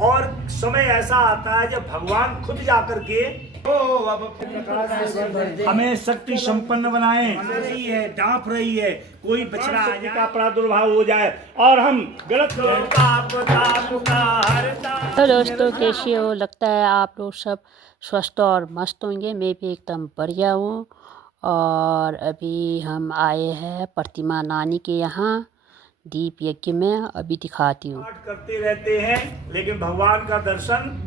और समय ऐसा आता है जब भगवान खुद जाकर के हमें शक्ति संपन्न बनाए। रही है, डांप रही है, कोई बछड़ा आ जाए का प्रादुर्भाव हो जाए और हम गलत तो दोस्तों, कैसे हो? लगता है आप लोग सब स्वस्थ और मस्त होंगे। मैं भी एकदम बढ़िया हूँ। और अभी हम आए हैं प्रतिमा नानी के यहाँ दीप यज्ञ में। अभी दिखाती हूँ। पाठ करते रहते हैं लेकिन भगवान का दर्शन,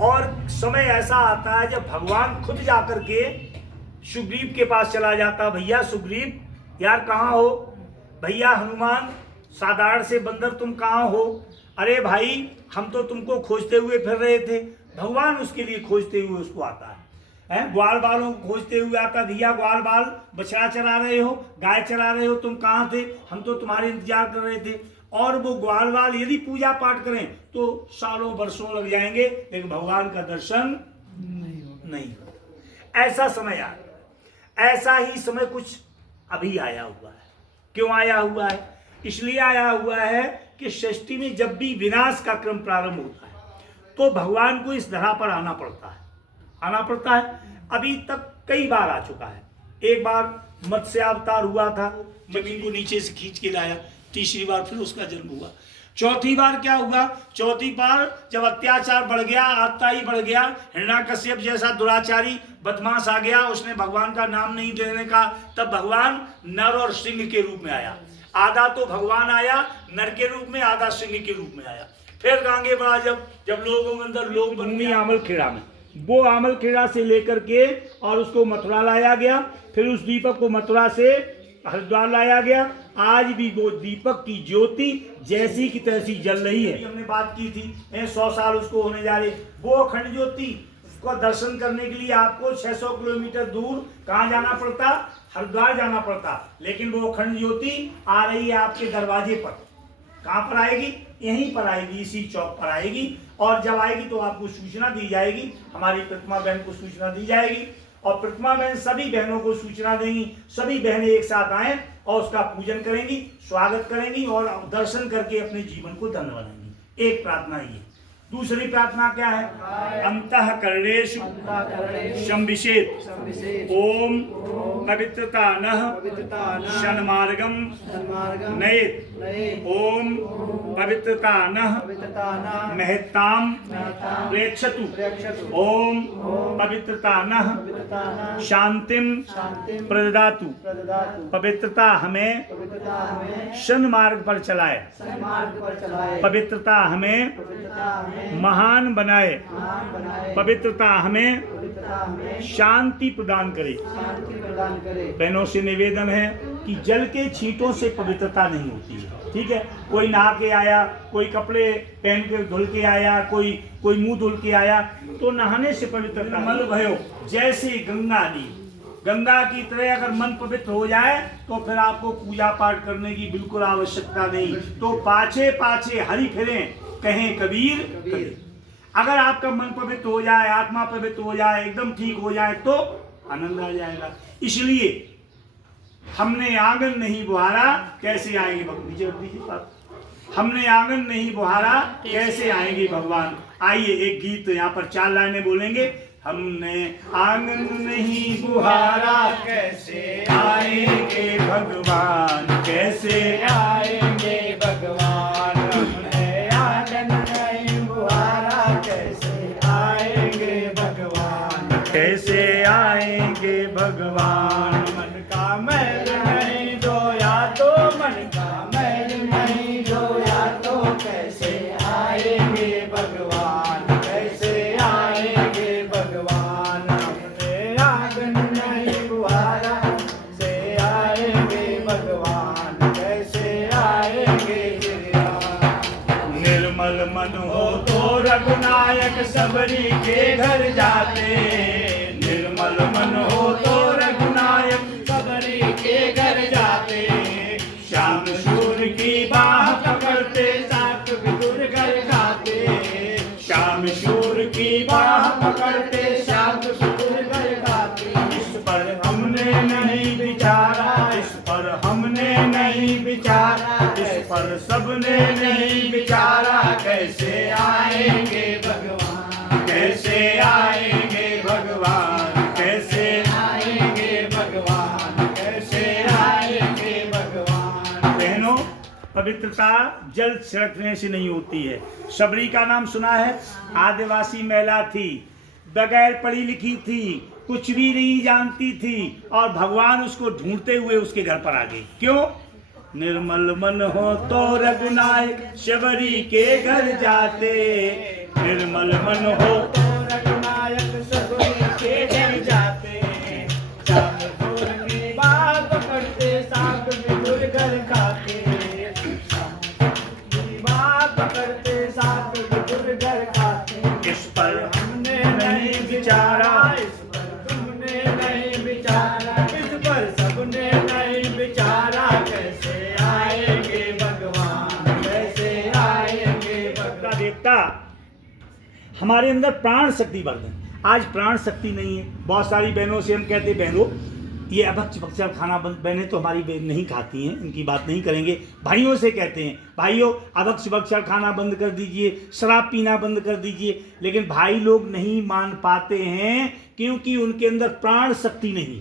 और समय ऐसा आता है जब भगवान खुद जाकर के सुग्रीव के पास चला जाता। भैया सुग्रीव यार कहाँ हो? भैया हनुमान साधारण से बंदर तुम कहाँ हो? अरे भाई हम तो तुमको खोजते हुए फिर रहे थे। भगवान उसके लिए खोजते हुए उसको आता है, ग्वाल बालों को खोजते हुए आता। भैया ग्वाल बाल बछड़ा चरा रहे हो, गाय चरा रहे हो, तुम कहाँ थे? हम तो तुम्हारे इंतजार कर रहे थे। और वो ग्वाल बाल यदि पूजा पाठ करें तो सालों वर्षों लग जाएंगे लेकिन भगवान का दर्शन नहीं होगा। ऐसा समय आ, ऐसा ही समय कुछ अभी आया हुआ है। क्यों आया हुआ है? इसलिए आया हुआ है कि सृष्टि में जब भी विनाश का क्रम प्रारंभ होता है तो भगवान को इस धरा पर आना पड़ता है। अभी तक कई बार आ चुका है। एक बार मत्स्य अवतार हुआ था, जमीन को नीचे से खींच के लाया। तीसरी बार फिर उसका जन्म हुआ। चौथी बार क्या हुआ? चौथी बार जब अत्याचार बढ़ गया, आत्ताई बढ़ गया, हिरण्यकश्यप जैसा दुराचारी बदमाश आ गया, उसने भगवान का नाम नहीं लेने का, तब भगवान नर और सिंह के रूप में आया। आधा तो भगवान आया नर के रूप में, आधा सिंह के रूप में आया। फिर आगे बढ़ा जब लोगों के अंदर लोग बननी आमल खेड़ा में, वो आमल खेड़ा से लेकर के और उसको मथुरा लाया गया। फिर उस दीपक को मथुरा से हरिद्वार लाया गया। आज भी वो दीपक की ज्योति जैसी की तैसी जल रही है। हमने बात की थी 100 साल उसको होने जा रहे। वो अखंड ज्योति उसको दर्शन करने के लिए आपको 600 किलोमीटर दूर कहाँ जाना पड़ता? हरिद्वार जाना पड़ता। लेकिन वो अखंड ज्योति आ रही है आपके दरवाजे पर। कहाँ पर आएगी? यहीं पर आएगी, इसी चौक पर आएगी। और जब आएगी तो आपको सूचना दी जाएगी, हमारी प्रतिमा बहन को सूचना दी जाएगी और प्रतिमा बहन सभी बहनों को सूचना देंगी। सभी बहनें एक साथ आए और उसका पूजन करेंगी, स्वागत करेंगी और दर्शन करके अपने जीवन को धन्य बनाएंगी। एक प्रार्थना ये। दूसरी प्रार्थना क्या है? अंतःकरणेषु संविशेत ओम पवित्रता नः सन्मार्गम नयेत् ओम पवित्रता नः महत्ताम प्रेक्षतु ओम पवित्रता नः शांतिम प्रददातु। पवित्रता हमें सन्मार्ग पर चलाए, पवित्रता हमें महान बनाए, पवित्रता हमें शांति प्रदान करे। बहनों से निवेदन है कि जल के छींटों से पवित्रता नहीं होती है। ठीक है, कोई नहा के आया, कोई कपड़े पहन के धुल के आया, कोई मुंह धुल के आया, तो नहाने से पवित्रता मल भयो जैसे गंगा की तरह अगर मन पवित्र हो जाए तो फिर आपको पूजा पाठ करने की बिल्कुल आवश्यकता नहीं। तो पाछे पाछे हरि फिरें कहें कबीर। अगर आपका मन पवित्र हो जाए, आत्मा पवित्र हो जाए, एकदम ठीक हो जाए तो आनंद आ जाएगा। इसलिए हमने आंगन नहीं बुहारा कैसे आएंगे भगवान? हमने आंगन नहीं बुहारा कैसे आएंगे भगवान? आइए एक गीत यहाँ पर 4 लाइनें बोलेंगे। हमने आंगन नहीं बुहारा कैसे आएंगे भगवान, कैसे आएंगे भगवान? हमने आंगन नहीं बुहारा कैसे आएंगे भगवान, कैसे आएंगे भगवान? मन का मैल नहीं धोया तो, मन का मैल नहीं धोया तो कैसे आएंगे भगवान, कैसे आएंगे भगवान? हमने आंगन नहीं बुहारा से आएंगे भगवान, कैसे आएंगे भगवान? निर्मल मन हो तो रघुनायक सबरी के घर जाते, निर्मल मन हो तो रघुनायक सबरी के घर जाते। श्याम सूर्य की बाह पकड़ते साथ विदुर घर खाते, श्याम सूर्य की बाह पकड़ते साथ विदुर घर खाते। इस पर हमने नहीं विचारा, इस पर हमने नहीं विचारा, इस पर सबने नहीं विचारा कैसे आएंगे भगवान, कैसे आएंगे भगवान, कैसे आएंगे भगवान, कैसे आएंगे भगवान। बहनों, पवित्रता जल छिड़कने से नहीं होती है। शबरी का नाम सुना है? आदिवासी महिला थी, बगैर पढ़ी लिखी थी, कुछ भी नहीं जानती थी, और भगवान उसको ढूंढते हुए उसके घर पर आ गई। क्यों? निर्मल मन हो तो रघुनायक शबरी के घर जाते, निर्मल मन हो तो रघुनायक शबरी के घर जाते, चार भोर की बात करते, साग में घर खाते, बात करते, साग में घर खाते। इस पर हमने नहीं विचारा, इस पर तुमने नहीं विचारा, इस पर सबने नहीं विचारा, कैसे आएंगे भगवान, कैसे आएंगे भगवान। देवता हमारे अंदर प्राण शक्ति भर दें। आज प्राण शक्ति नहीं है। बहुत सारी बहनों से हम कहते, बहनों ये अभक्ष भक्षण खाना बंद, बहनें तो हमारी बहन नहीं खाती हैं, इनकी बात नहीं करेंगे। भाइयों से कहते हैं, भाइयों अभक्ष भक्षण खाना बंद कर दीजिए, शराब पीना बंद कर दीजिए। लेकिन भाई लोग नहीं मान पाते हैं, क्योंकि उनके अंदर प्राण शक्ति नहीं।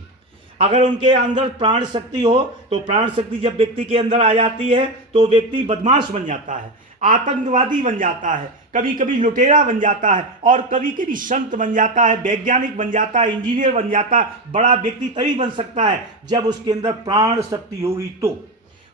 अगर उनके अंदर प्राण शक्ति हो तो प्राण शक्ति जब व्यक्ति के अंदर आ जाती है तो व्यक्ति बदमाश बन जाता है, आतंकवादी बन जाता है, कभी कभी लुटेरा बन जाता है, और कभी कभी संत बन जाता है, वैज्ञानिक बन जाता है, इंजीनियर बन जाता है। बड़ा व्यक्ति तभी बन सकता है जब उसके अंदर प्राण शक्ति होगी। तो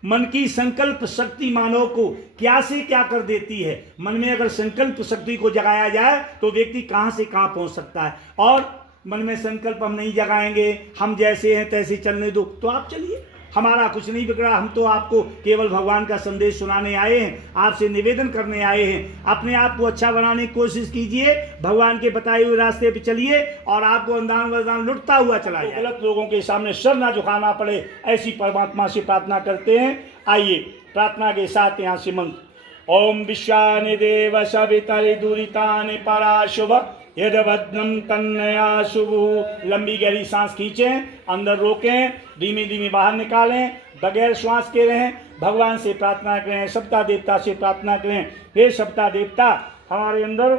मन की संकल्प शक्ति मानव को क्या से क्या कर देती है। मन में अगर संकल्प शक्ति को जगाया जाए तो व्यक्ति कहाँ से कहाँ पहुँच सकता है। और मन में संकल्प हम नहीं जगाएंगे, हम जैसे हैं तैसे चलने दो, तो आप चलिए, हमारा कुछ नहीं बिगड़ा। हम तो आपको केवल भगवान का संदेश सुनाने आए हैं, आपसे निवेदन करने आए हैं। अपने आप को अच्छा बनाने की कोशिश कीजिए, भगवान के बताए हुए रास्ते पे चलिए, और आपको अंदान वरदान लुटता हुआ चला जाए। गलत लोगों के सामने सर ना झुकाना पड़े, ऐसी परमात्मा से प्रार्थना करते हैं। आइए प्रार्थना के साथ यहाँ से मंत्र। ओम विश्वानि देव सवितरि दुरितानि पराशुभ यदवद्नम तन्नया शुभु। लंबी गहरी सांस खींचें, अंदर रोकें, धीमे धीमे बाहर निकालें, बगैर श्वास के रहें। भगवान से प्रार्थना करें, सप्ता देवता से प्रार्थना करें, हे सप्ता देवता हमारे अंदर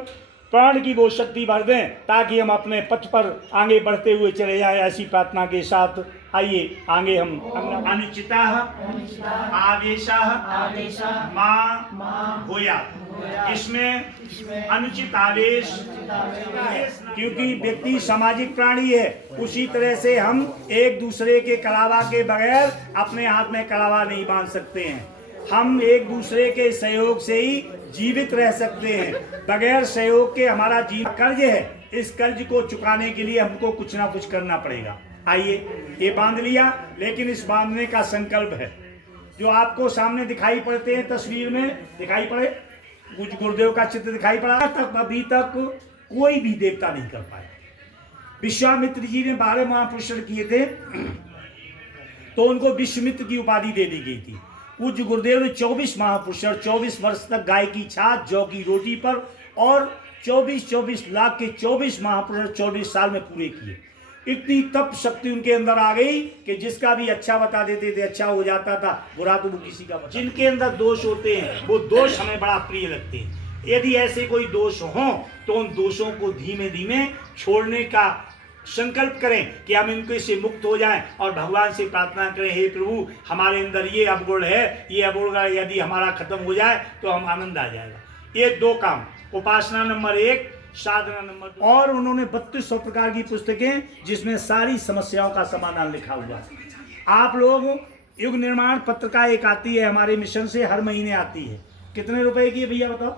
प्राण की वो शक्ति भर दें ताकि हम अपने पथ पर आगे बढ़ते हुए चले जाएं। ऐसी प्रार्थना के साथ आइए आगे हम। अनिश्चिता आदेशा माँ होया। इसमें अनुचित आवेश, क्योंकि व्यक्ति सामाजिक प्राणी है, उसी तरह से हम एक दूसरे के कलावा के बगैर अपने हाथ में कलावा नहीं बांध सकते हैं। हम एक दूसरे के सहयोग से ही जीवित रह सकते हैं। बगैर सहयोग के हमारा जीवन कर्ज है, इस कर्ज को चुकाने के लिए हमको कुछ ना कुछ करना पड़ेगा। आइए, ये बांध लिया, लेकिन इस बांधने का संकल्प है जो आपको सामने दिखाई पड़ते हैं, तस्वीर में दिखाई पड़े, कुछ गुरुदेव का चित्र दिखाई पड़ा, तक अभी तक कोई भी देवता नहीं कर पाया। विश्वामित्र जी ने 12 महापुरुषण किए थे, तो उनको विश्वामित्र की उपाधि दे दी गई थी। पूज्य गुरुदेव ने 24 महापुरुषण 24 वर्ष तक गाय की छाछ, जौ की रोटी पर, और 24 लाख के 24 महापुरुषण 24 साल में पूरे किए। इतनी तप शक्ति उनके अंदर आ गई कि जिसका भी अच्छा बता देते थे, अच्छा हो जाता था, बुरा तो वो किसी का। जिनके अंदर दोष होते हैं वो दोष हमें बड़ा प्रिय लगते हैं। यदि ऐसे कोई दोष हो तो उन दोषों को धीमे धीमे छोड़ने का संकल्प करें कि हम इनके से मुक्त हो जाएं, और भगवान से प्रार्थना करें, हे प्रभु हमारे अंदर ये अवगुण है, ये अवगुण यदि हमारा खत्म हो जाए तो हम आनंद आ जाएगा। ये 2 काम, उपासना नंबर 1, साधना नंबर 2। और उन्होंने 3200 प्रकार की पुस्तकें जिसमें सारी समस्याओं का समाधान लिखा हुआ है। आप लोग युग निर्माण पत्रिका एक आती है हमारे मिशन से, हर महीने आती है। कितने रुपए की है भैया बताओ?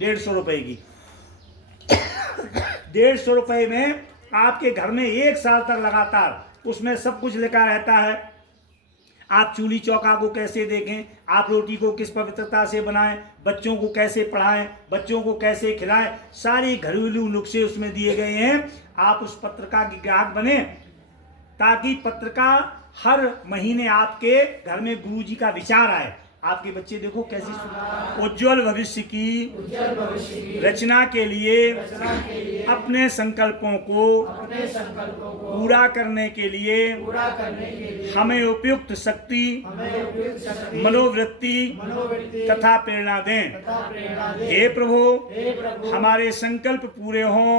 150 रुपए की। 150 रुपए में आपके घर में 1 साल तक लगातार उसमें सब कुछ लिखा रहता है। आप चूल्ही चौका को कैसे देखें, आप रोटी को किस पवित्रता से बनाएं, बच्चों को कैसे पढ़ाएं, बच्चों को कैसे खिलाएं, सारे घरेलू नुस्खे उसमें दिए गए हैं। आप उस पत्रिका की ग्राहक बने ताकि पत्रिका हर महीने आपके घर में गुरुजी का विचार आए, आपके बच्चे देखो कैसी उज्जवल भविष्य की रचना के लिए अपने संकल्पों को पूरा करने के लिए हमें उपयुक्त शक्ति, मनोवृत्ति तथा प्रेरणा दें। हे प्रभु, हमारे संकल्प पूरे हों,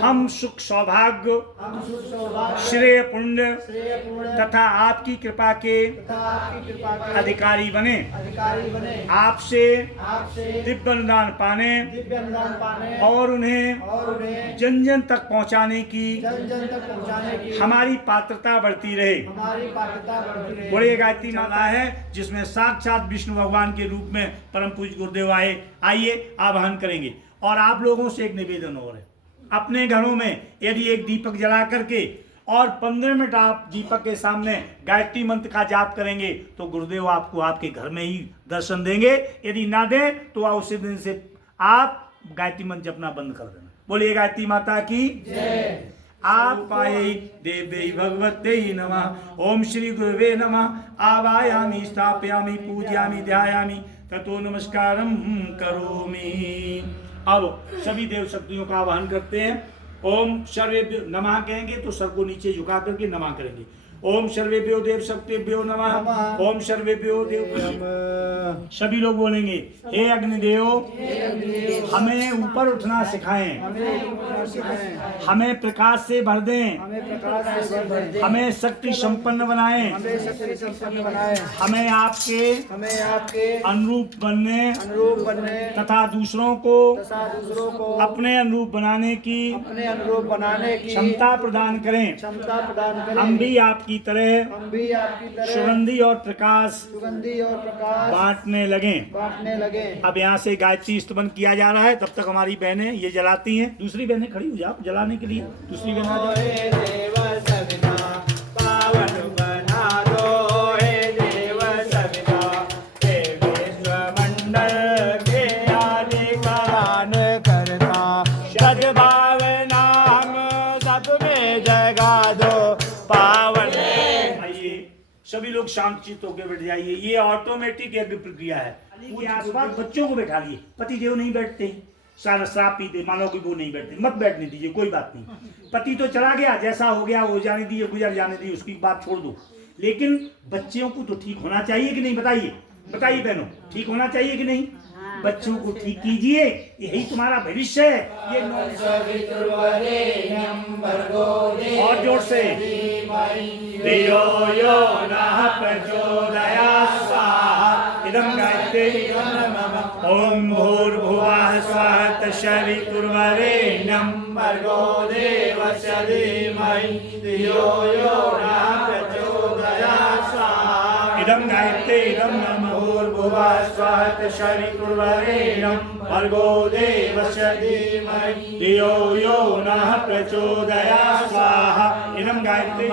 हम सुख सौभाग्य, श्रेय पुण्य तथा आपकी कृपा के अधिकारी बने, आपसे दिव्य अनुदान पाने और उन्हें जन जन तक पहुंचाने की हमारी पात्रता बढ़ती रहे। बड़े गायत्री माला है जिसमें साक्षात विष्णु भगवान के रूप में परम पूज्य गुरुदेव आए। आइए आवाहन करेंगे। और आप लोगों से एक निवेदन और है, अपने घरों में यदि एक दीपक जला करके और 15 मिनट आप दीपक के सामने गायत्री मंत्र का जाप करेंगे तो गुरुदेव आपको आपके घर में ही दर्शन देंगे। यदि ना दें तो उसी दिन से आप गायत्री मंत्र जपना बंद कर देना। बोलिए गायत्री माता की जय। आप पाए देव्यै भगवते नमः। ओम श्री गुरुवे नमः। आवायामि, स्थापयामि, पूजयामि, ध्यायामि, ततो नमस्कारम करोमि। अब सभी देव शक्तियों का आवाहन करते हैं। ओम सर्वेभ्यो नमः कहेंगे तो सर को नीचे झुका करके नमः करेंगे। ओम सर्वेभ्यो देव शक्तिभ्यो नमः। ओम सर्वेभ्यो देव। सभी लोग बोलेंगे, हे अग्निदेव, हमें ऊपर उठना सिखाएं, हमें प्रकाश से भर दें, हमें शक्ति संपन्न बनाएं, हमें आपके अनुरूप बनने तथा दूसरों को अपने अनुरूप बनाने की क्षमता प्रदान करें। हम भी आपकी तरह सुगंधी और प्रकाश बांटने लगे। अब यहाँ से गायत्री स्तवन किया जा रहा है, तब तक हमारी बहनें ये जलाती हैं। दूसरी बहनें खड़ी हो जाओ जलाने के लिए। दूसरी बहन आ जाओ। सभी लोग शांतचित्त होकर बैठ जाइए। ये ऑटोमेटिक यज्ञ प्रक्रिया है। पूरे आसपास बच्चों को बैठा लिए। पति देव नहीं बैठते, सारा शराब पीते, मानो कि वो नहीं बैठते। मत बैठने दीजिए, कोई बात नहीं। पति तो चला गया, जैसा हो गया हो जाने दीजिए, गुजर जाने दीजिए, उसकी बात छोड़ दो। लेकिन बच्चों को तो ठीक होना चाहिए कि नहीं? बताइए बताइए बहनों, ठीक होना चाहिए कि नहीं? बच्चों को ठीक कीजिए, यही तुम्हारा भविष्य है। ये और जोर से धियो यो नः प्रचोदयात् स्वाहा। इदं गायत्री ओम भूर्भुवः स्वः तत्सवितुर्वरेण्यं भर्गो देवस्य धीमहि धियो यो नः प्रचोदयात् स्वाहा। इदं गायत्री इदं भूर्भुवः स्वः तत्सवितुर्वरेण्यं भर्गो देवस्य धीमहि धियो यो नः प्रचोदयात् स्वाहा। इदं गायत्री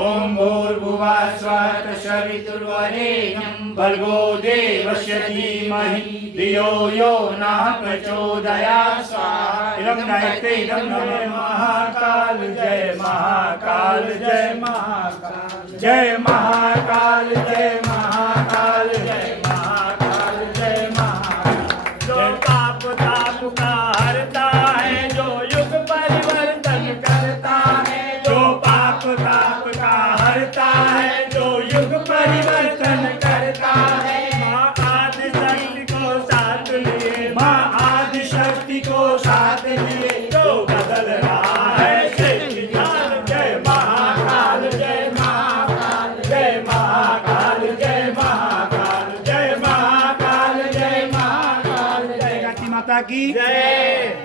ओम भूर्भुवः स्वः तत्सवितुर्वरेण्यं भर्गो देवस्य धीमहि धियो यो नः प्रचोदयात् स्वाहा। इदं गायत्री इदं नमः महाकाल जय महाकाल जय महाकाल जय महाकाल जय महाकाल जय महाकाल जय महाकाल। जो पाप ताप का हरता है, जो युग परिवर्तन करता है, जो पाप ताप का हरता है, जो युग परिवर्तन करता है। माँ आदि शक्ति को साथ लिए, माँ आदि शक्ति को साथ लिए जो बदल रहा है सृष्टि जाल। जय महाकाल जय महाकाल जय महाकाल जय महाकाल जय महाकाल जय महाकाल जय। गायत्री माता की जय।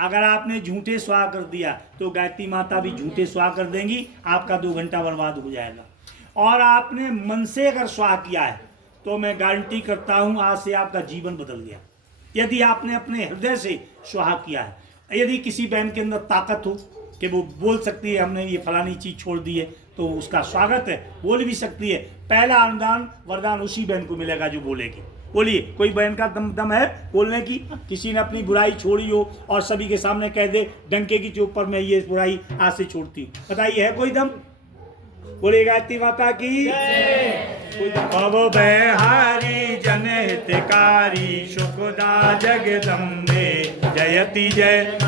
अगर आपने झूठे स्वाहा कर दिया तो गायत्री माता भी झूठे स्वाहा कर देंगी, आपका 2 घंटा बर्बाद हो जाएगा। और आपने मन से अगर स्वाहा किया है तो मैं गारंटी करता हूं आज से आपका जीवन बदल गया। यदि आपने अपने हृदय से स्वाहा किया है, यदि किसी बहन के अंदर ताकत हो कि वो बोल सकती है हमने ये फलानी चीज छोड़ दी है, तो उसका स्वागत है, बोल भी सकती है। पहला अनुदान वरदान उसी बहन को मिलेगा जो बोलेगी। बोलिए, कोई बहन का दम है बोलने की? किसी ने अपनी बुराई छोड़ी हो और सभी के सामने कह दे डंके की चौक पर मैं ये बुराई आज से छोड़ती हूँ, बताइए है कोई दम? बोलिए गायत्री माता की जय। भव भयहारी जनहितकारी सुखदा जगदम्बे जयति जय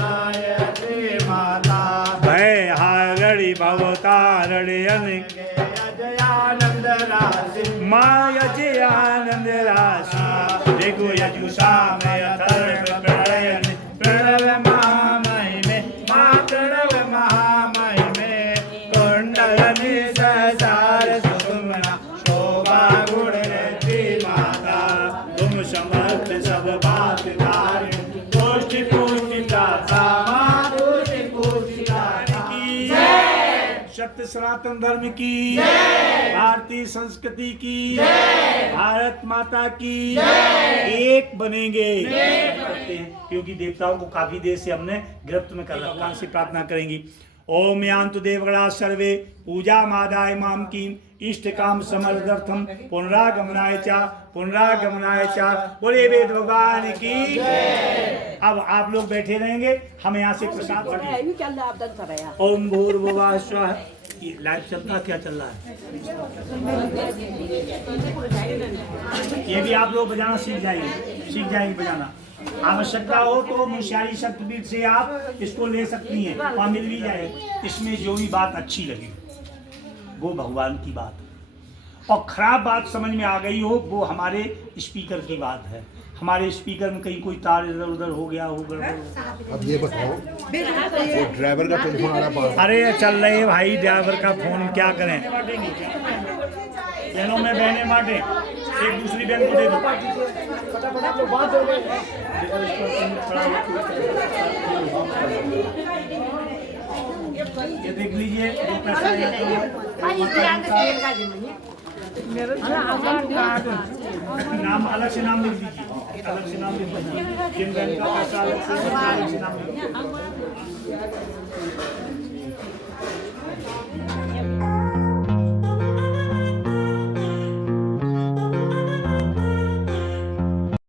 माता भयहारणी भवतारणी अजयानंद राशि माय जय आनंद राशि देखो यजुषा में अथर्व प्रलयन प्रणव महामहिमे माँ प्रणव महामहिमे कुंडलनि सहसार सुषुम्ना शोभा गुण रति माता तुम समर्थ सब बात धारे पुष्टि पुष्टि दाता मातुति पूजिता की सत्य सनातन धर्म की भारतीय संस्कृति की भारत माता की एक बनेंगे करते हैं क्योंकि देवताओं को काफी देर से हमने गिरफ्त में कर रखा से प्रार्थना करेंगी। ओम यान्तु देवगणा सर्वे पूजा मादाय माम की इष्ट काम समर्थम पुनरागमनाय चा बोले वेद भगवान की। अब आप लोग बैठे रहेंगे, हम यहाँ से प्रसाद बांटेंगे। ओम भूर्भुवः स्वः। ये लाइव चलता क्या चल रहा है? ये भी आप लोग बजाना सीख जाएंगे बजाना। आवश्यकता हो तो मुंशियारी शक्तिपीठ से आप इसको ले सकती हैं, वहाँ मिल भी जाए। इसमें जो भी बात अच्छी लगी वो भगवान की बात है, और खराब बात समझ में आ गई हो वो हमारे स्पीकर की बात है। हमारे स्पीकर में कहीं कोई तार इधर उधर हो गया हो गड़बड़। अब ये बताओ, वो ड्राइवर का टेलीफोन आ रहा है। अरे चल रहे भाई ड्राइवर का फोन, क्या करें। बहनों में बहने बांटे, एक दूसरी बहन को दे दो। ये देख लीजिए जो पैसा है नाम अलग से नाम लिख दीजिए, अलग से नाम लिख दीजिए। जिन बहन का पैसा अलग से नाम लिख दीजिए।